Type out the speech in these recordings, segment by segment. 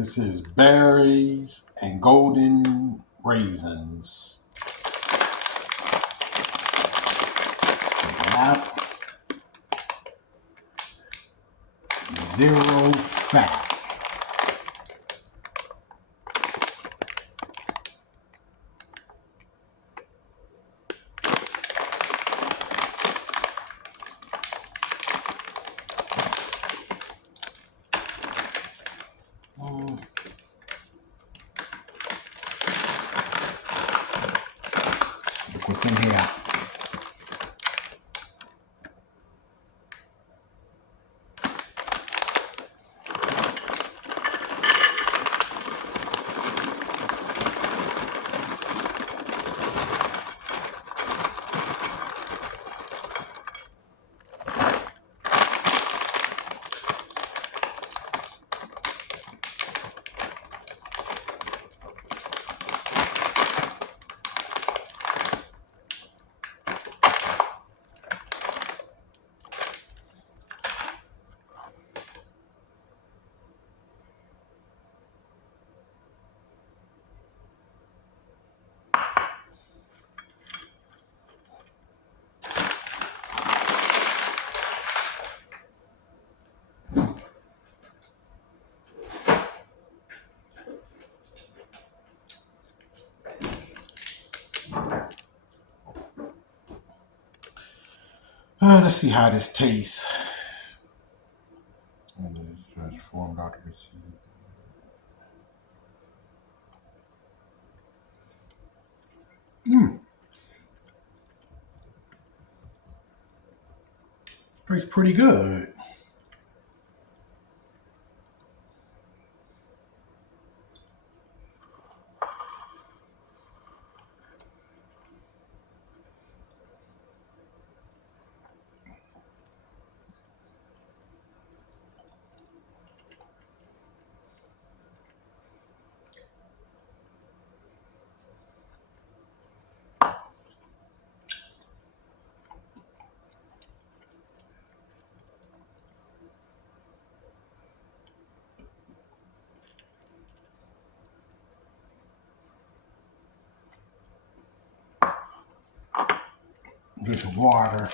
This is berries and golden raisins. Check it out. Zero fat. Look what's in here. Let's see how this tastes. Tastes pretty good. Drink some water.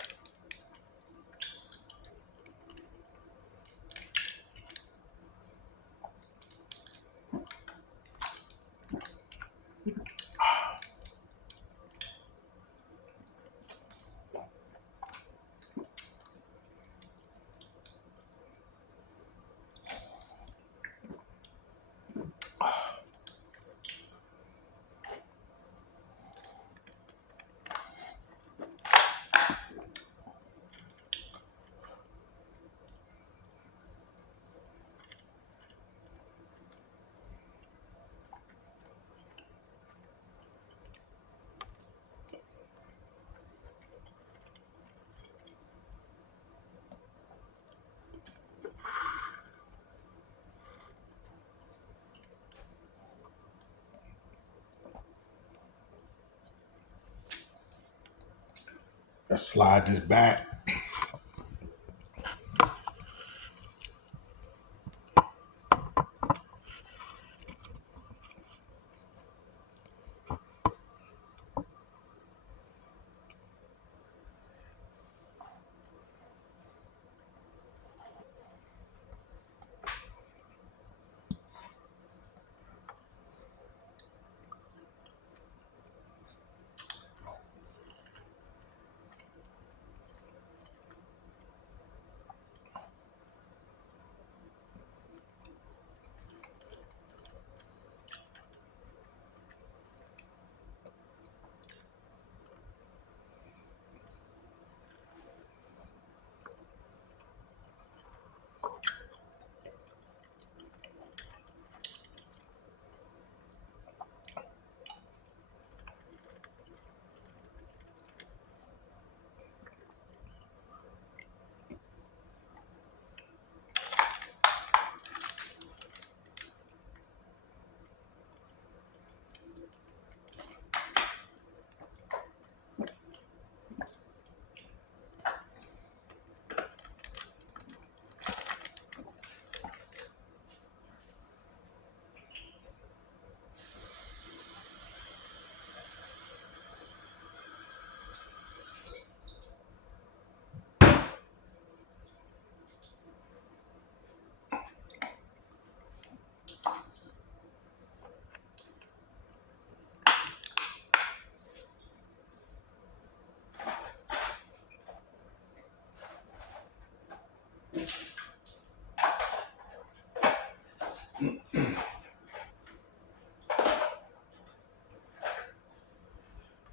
Let's slide this back.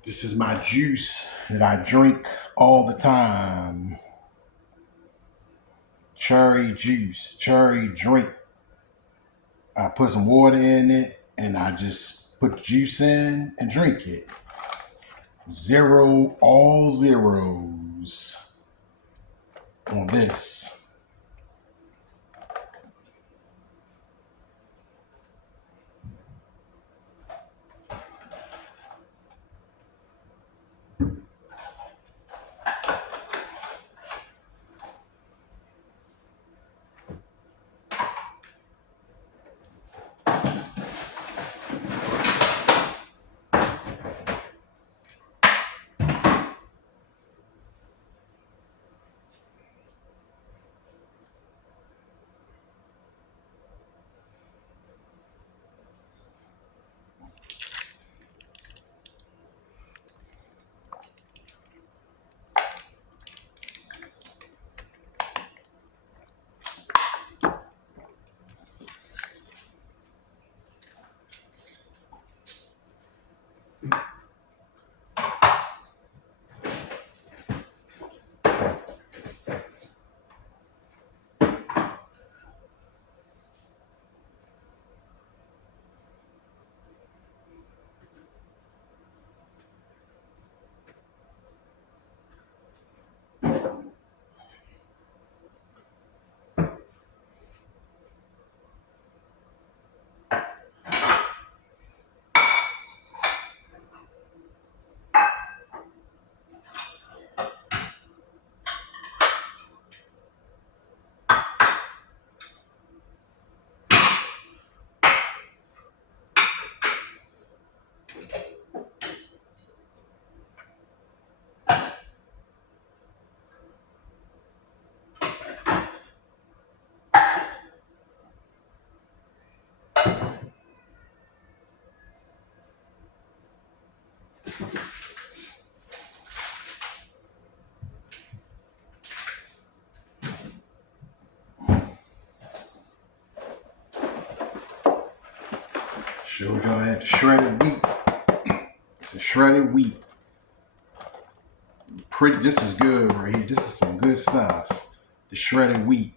This is my juice that I drink all the time. Cherry juice, cherry drink. I put some water in it and I just put the juice in and drink it. Zero, all zeros on this. Showed y'all that shredded wheat. It's a shredded wheat. This is good right here. This is some good stuff. The shredded wheat.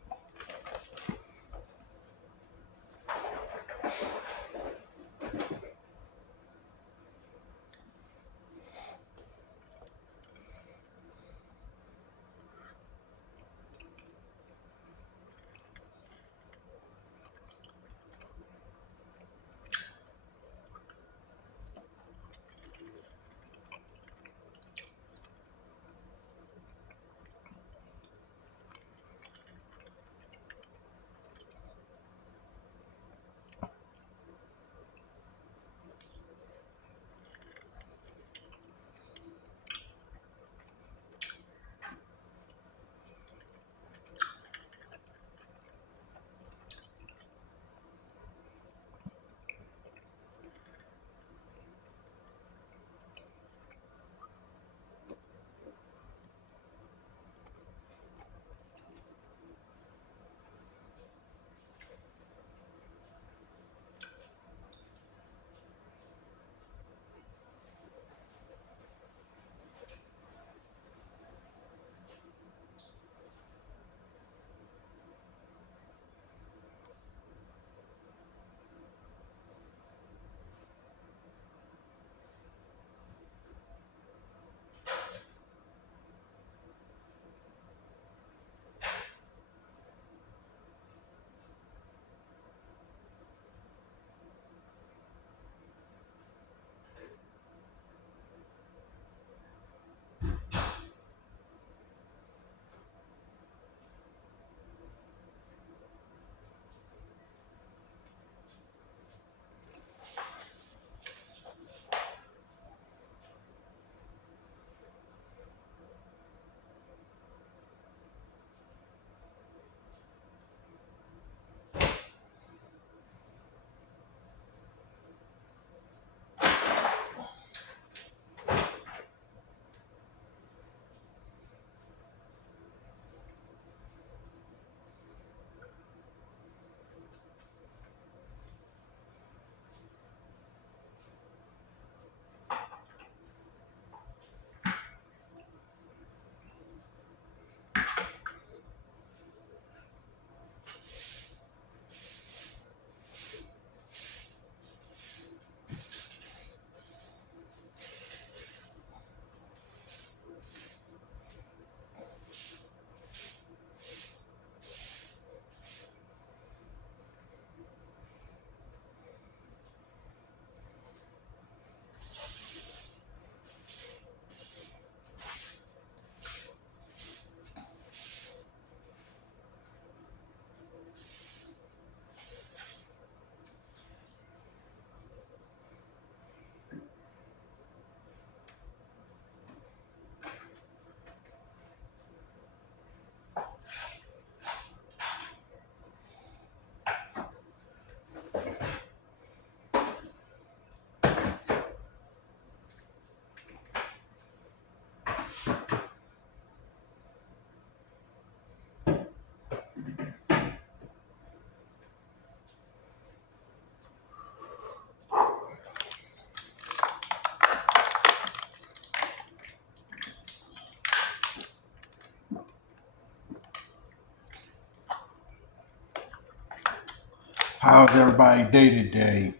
How's everybody day today?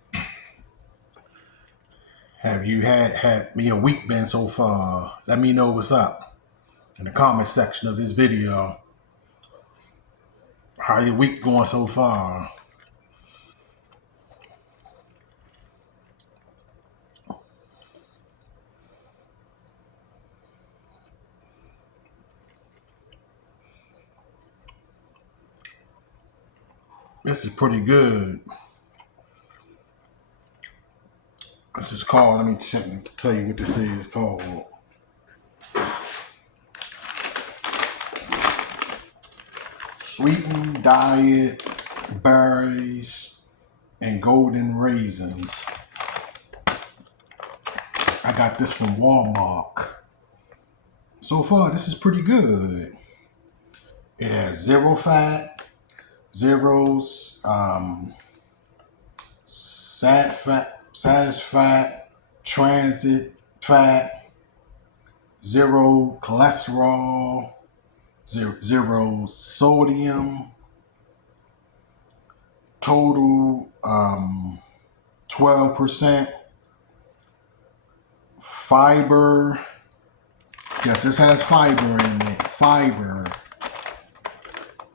Have you had your week been so far? Let me know what's up in the comment section of this video. How your week going so far? This is pretty good. This is called, let me check and tell you what this is called. Sweetened diet berries and golden raisins. I got this from Walmart. So far, this is pretty good. It has zero fat, zeros, satisfied fat, transit fat, zero cholesterol, zero sodium, total 12% fiber. Yes, this has fiber in it. Fiber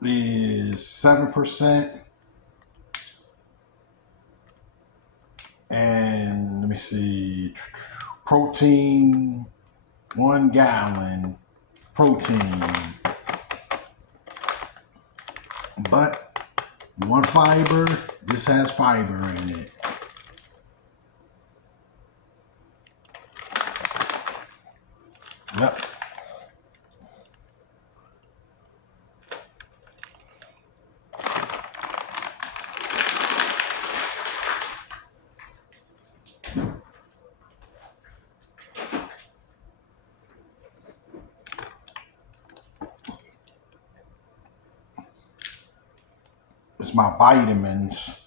is 7%. And let me see, protein, 1 gallon protein. But you want fiber, this has fiber in it. Yep. It's my vitamins.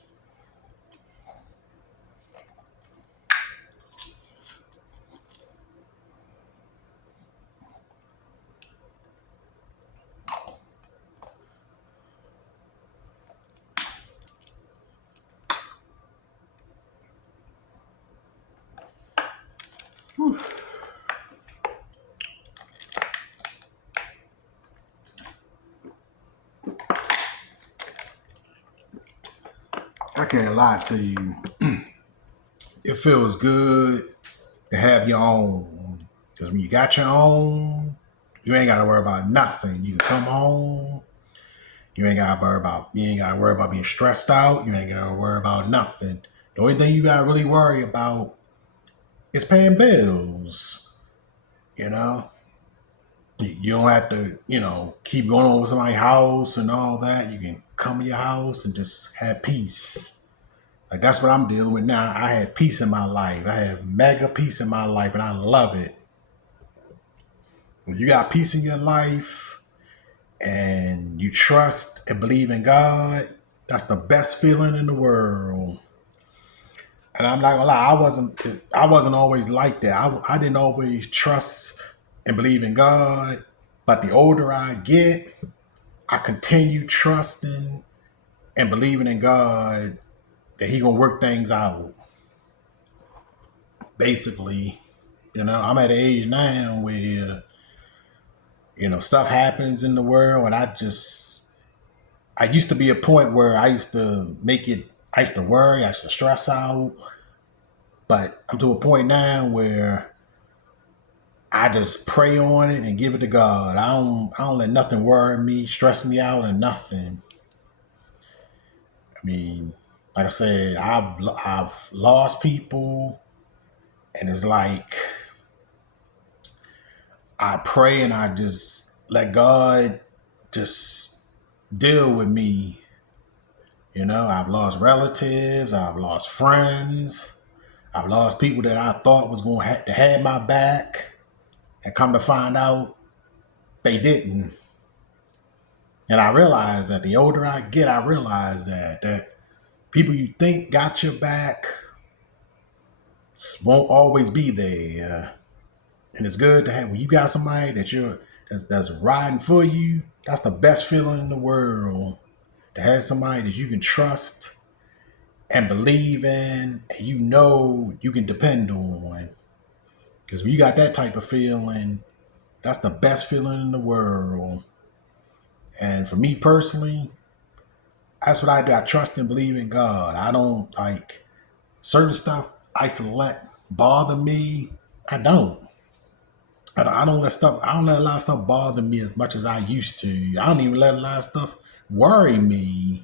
Whew. I can't lie to you. It feels good to have your own. Because when you got your own, you ain't got to worry about nothing. You can come home. You ain't got to worry about being stressed out. You ain't got to worry about nothing. The only thing you got to really worry about is paying bills. You know, you don't have to, keep going over somebody's house and all that. You can come to your house and just have peace. Like, that's what I'm dealing with now. I had peace in my life. I have mega peace in my life, and I love it. When you got peace in your life and you trust and believe in God, that's the best feeling in the world. And I'm not gonna lie, I wasn't always like that. I didn't always trust and believe in God. But the older I get, I continue trusting and believing in God that He gonna work things out. Basically, I'm at an age now where, stuff happens in the world, and I used to be a point where I used to worry, I used to stress out, but I'm to a point now where I just pray on it and give it to God. I don't let nothing worry me, stress me out, or nothing. I mean, like I said, I've lost people, and it's like I pray and I just let God just deal with me. I've lost relatives, I've lost friends, I've lost people that I thought was going to have my back, and come to find out they didn't. And I realize that the older I get, I realize that people you think got your back won't always be there. And it's good to have, when you got somebody that's riding for you, that's the best feeling in the world. To have somebody that you can trust and believe in, and you know you can depend on. Because when you got that type of feeling, that's the best feeling in the world. And for me personally, that's what I do. I trust and believe in God. I don't like certain stuff I used to let bother me. I don't. I don't let stuff. I don't let a lot of stuff bother me as much as I used to. I don't even let a lot of stuff worry me.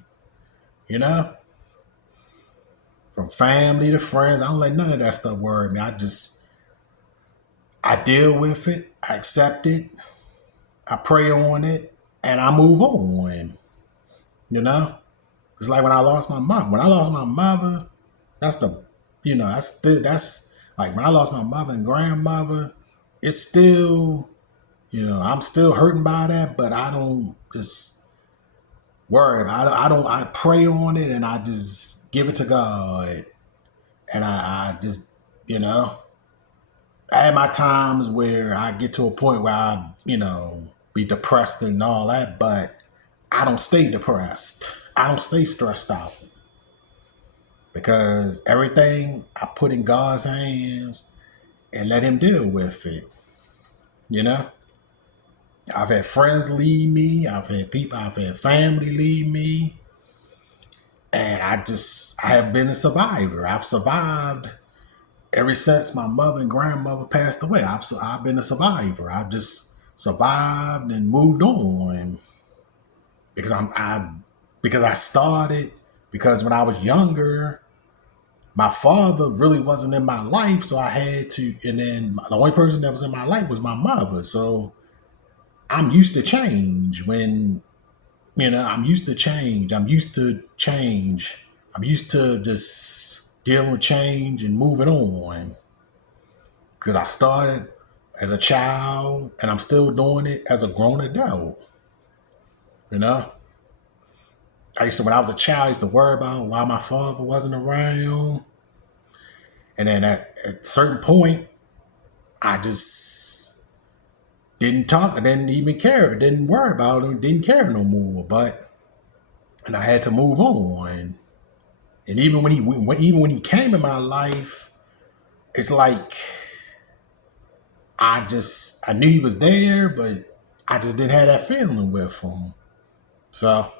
You know, from family to friends, I don't let none of that stuff worry me. I deal with it. I accept it. I pray on it, and I move on. You know, it's like when I lost my mom. When I lost my mother, that's the, that's like when I lost my mother and grandmother. It's still, I'm still hurting by that, but I don't just worry. I don't. I pray on it, and I just give it to God, and I just, you know, I had my times where I get to a point where I, be depressed and all that, but I don't stay depressed. I don't stay stressed out because everything I put in God's hands and let Him deal with it. You know, I've had friends leave me. I've had family leave me. And I have been a survivor. I've survived ever since my mother and grandmother passed away. I've been a survivor. I've just survived and moved on because because I started because when I was younger, my father really wasn't in my life, so I had to. And then the only person that was in my life was my mother. So I'm used to change. I'm used to change. I'm used to change. I'm used to just dealing with change and moving on because I started as a child and I'm still doing it as a grown adult. You know, when I was a child, I used to worry about why my father wasn't around. And then at a certain point, I just didn't talk. I didn't even care. Didn't worry about it. Didn't care no more. And I had to move on. And even when he came in my life, it's like I knew he was there, but I just didn't have that feeling with him. So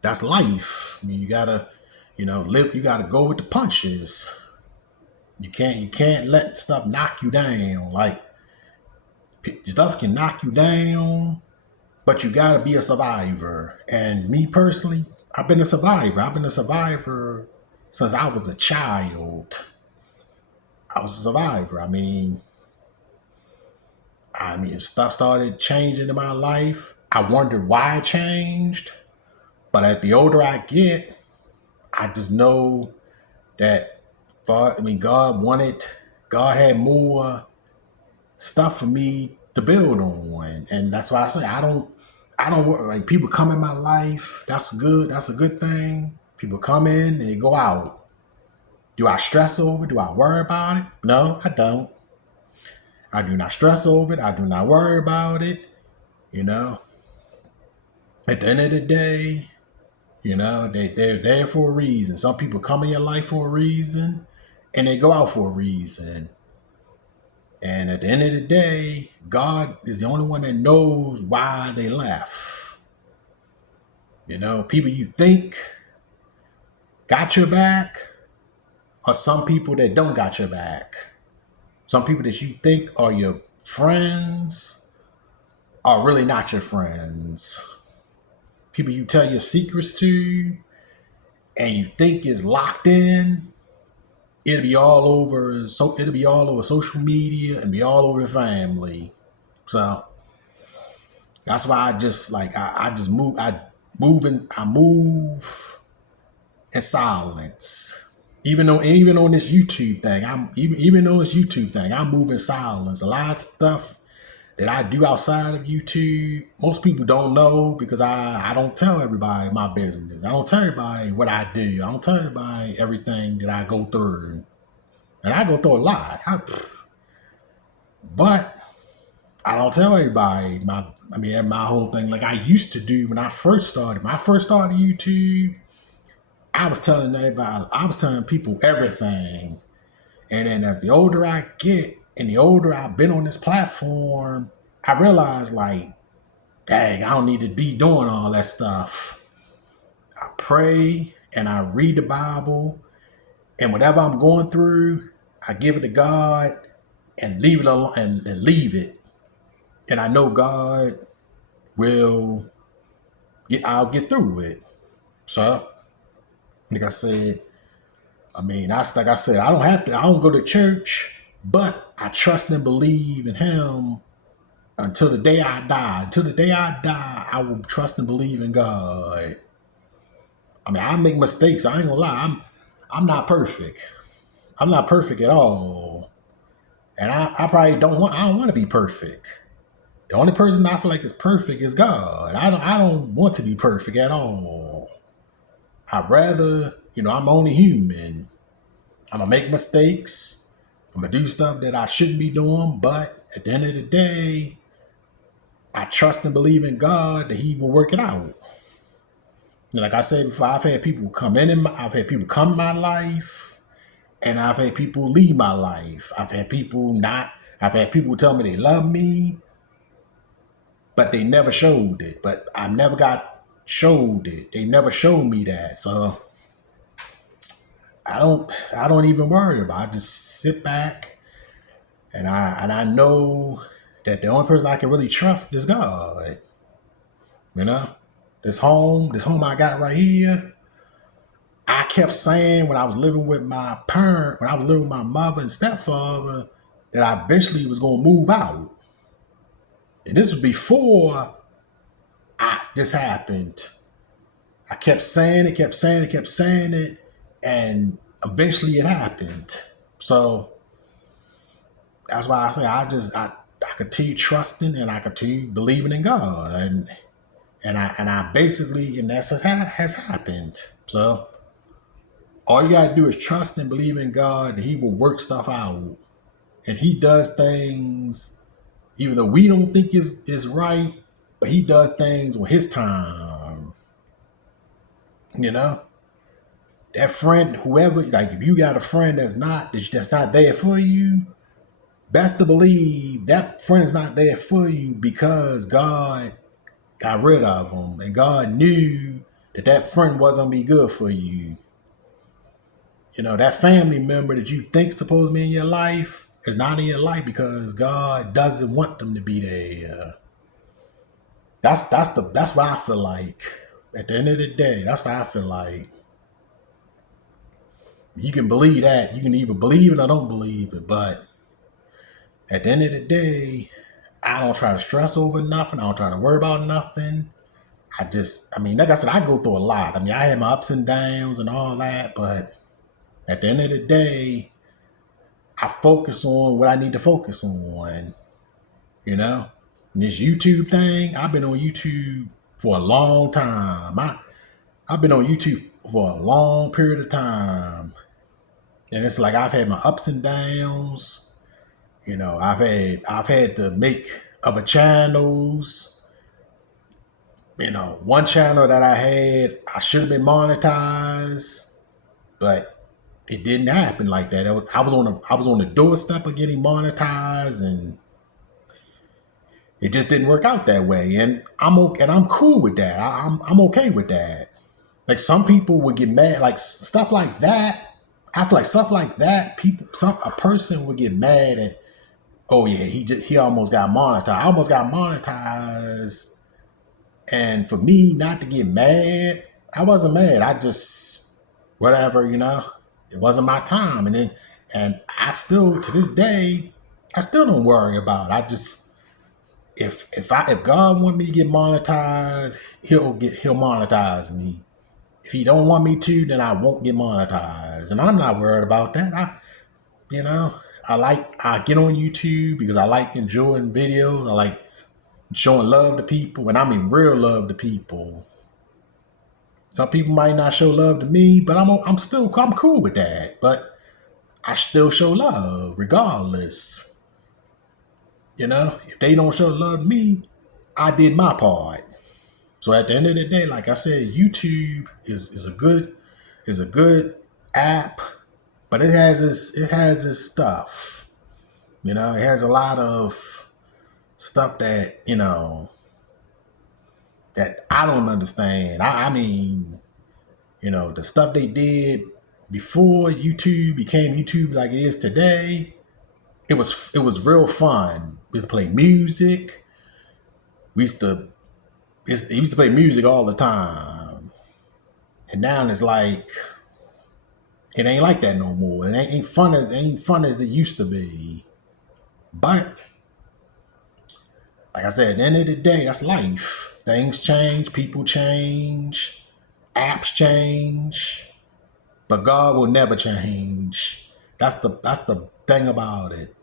that's life. I mean, you gotta, live. You gotta go with the punches. You can't let stuff knock you down. Like stuff can knock you down, but you gotta be a survivor. And me personally, I've been a survivor. I've been a survivor since I was a child. I was a survivor. If stuff started changing in my life, I wondered why it changed. But as the older I get, I just know that God had more stuff for me to build on, and that's why I say I don't like people come in my life. That's good. That's a good thing. People come in and they go out. Do I stress over it? Do I worry about it? No, I don't. I do not stress over it. I do not worry about it. You know, at the end of the day, they're there for a reason. Some people come in your life for a reason and they go out for a reason. And at the end of the day, God is the only one that knows why they left. People you think got your back are some people that don't got your back. Some people that you think are your friends are really not your friends. People you tell your secrets to and you think is locked in, it'll be all over social media and be all over the family. So that's why I just like I just move I move in silence. Even on this YouTube thing, even on this YouTube thing, I move in silence. A lot of stuff that I do outside of YouTube, most people don't know because I don't tell everybody my business. I don't tell everybody what I do. I don't tell everybody everything that I go through. And I go through a lot. But I don't tell everybody my whole thing like I used to do when I first started. When I first started YouTube, I was telling people everything. And then as the older I get and the older I've been on this platform, I realize like, dang, I don't need to be doing all that stuff. I pray and I read the Bible, and whatever I'm going through, I give it to God and leave it alone and leave it. And I know God will I'll get through it. So, like I said, that's like I said, I don't go to church, but I trust and believe in Him until the day I die. Until the day I die, I will trust and believe in God. I make mistakes. I ain't gonna lie. I'm not perfect. I'm not perfect at all. And I probably I don't want to be perfect. The only person I feel like is perfect is God. I don't want to be perfect at all. I'd rather, I'm only human. I'm gonna make mistakes. I'm gonna do stuff that I shouldn't be doing, but at the end of the day, I trust and believe in God that He will work it out. And like I said before, I've had people come in my life, and I've had people leave my life. I've had people tell me they love me, but they never showed it. But I never got showed it. They never showed me that. So I don't even worry about it. I just sit back and I know that the only person I can really trust is God. You know? This home I got right here, I kept saying when I was living with when I was living with my mother and stepfather, that I eventually was gonna move out. And this was before this happened. I kept saying it, kept saying it, kept saying it, and eventually it happened. So that's why I say I continue trusting and I continue believing in God, and I basically, and that's has happened. So all you gotta do is trust and believe in God, and He will work stuff out, and He does things even though we don't think is right, but He does things with His time. You know, that friend, whoever, like if you got a friend that's not there for you, best to believe that friend is not there for you because God got rid of them, and God knew that friend wasn't gonna be good for you. That family member that you think supposed to be in your life is not in your life because God doesn't want them to be there. That's what I feel like. At the end of the day, that's what I feel like. You can believe that. You can either believe it or don't believe it. But at the end of the day, I don't try to stress over nothing. I don't try to worry about nothing. Like I said, I go through a lot. I had my ups and downs and all that, but at the end of the day, I focus on what I need to focus on. You know, and this YouTube thing, I've been on YouTube for a long time. I've been on YouTube for a long period of time. And it's like I've had my ups and downs. I've had to make other channels. One channel that I had, I should have been monetized, but it didn't happen like that. I was on the doorstep of getting monetized, and it just didn't work out that way. And I'm okay, and I'm cool with that. I'm okay with that. Like some people would get mad, like stuff like that. I feel like stuff like that, a person would get mad at. Oh yeah, he almost got monetized. I almost got monetized, and for me not to get mad, I wasn't mad. I just whatever. It wasn't my time, and I still to this day, I still don't worry about it. I just if God want me to get monetized, he'll monetize me. If he don't want me to, then I won't get monetized, and I'm not worried about that. You know, I get on YouTube because I like enjoying videos. I like showing love to people, and I mean real love to people. Some people might not show love to me, but I'm cool with that. But I still show love regardless. If they don't show love to me, I did my part. So at the end of the day, like I said, YouTube is is a good app, but it has its stuff. You know, it has a lot of stuff that, that I don't understand. I mean, the stuff they did before YouTube became YouTube like it is today, it was real fun. We used to play music. We used to we used to play music all the time. And now it's like it ain't like that no more. It ain't fun as it used to be. But like I said, at the end of the day, that's life. Things change, people change, apps change, but God will never change. That's the thing about it.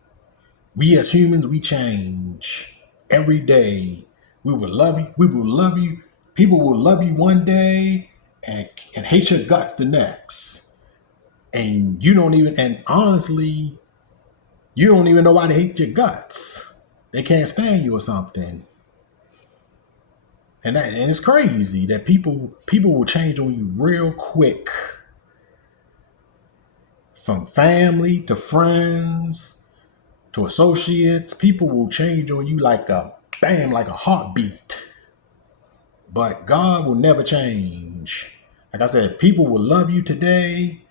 We as humans, we change every day. We will love you. We will love you. People will love you one day and hate your guts the next. And you don't even, and honestly, you don't even know why they hate your guts. They can't stand you or something. And it's crazy that people will change on you real quick, from family to friends to associates. People will change on you like a bam, like a heartbeat. But God will never change. Like I said, people will love you today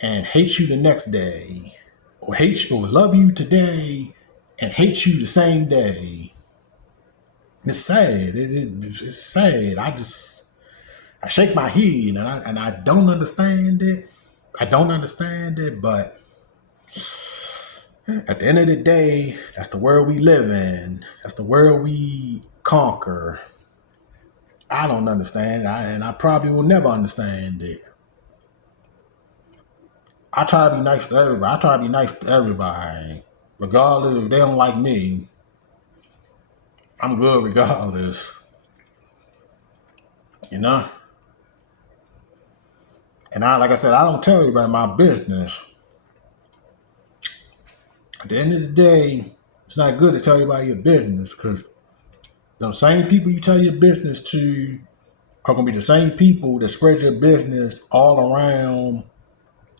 and hate you the next day, or love you today and hate you the same day. It's sad. It's sad. I shake my head and I don't understand it. I don't understand it, but at the end of the day, that's the world we live in. That's the world we conquer. I don't understand, and I probably will never understand it. I try to be nice to everybody. I try to be nice to everybody, regardless if they don't like me. I'm good regardless, you know. And like I said, I don't tell everybody my business. At the end of the day, it's not good to tell everybody your business, because the same people you tell your business to are going to be the same people that spread your business all around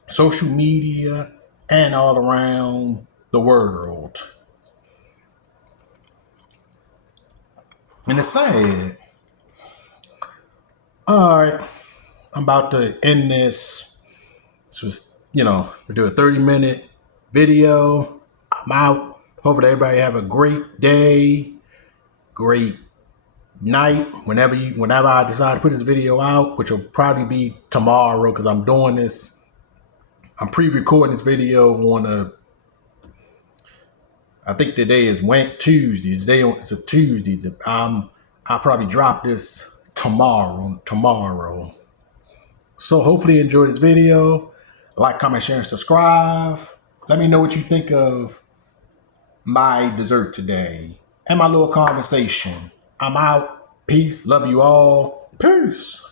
social media and all around the world. And it's sad. All right, I'm about to end this. This was, we do a 30-minute video. I'm out. Hopefully everybody have a great day, great night, whenever I decide to put this video out, which will probably be tomorrow, because I'm doing this. I'm pre-recording this video on I think today is Tuesday. It's a Tuesday. I'll probably drop this tomorrow. So hopefully you enjoyed this video. Like, comment, share, and subscribe. Let me know what you think of my dessert today and my little conversation. I'm out. Peace. Love you all. Peace.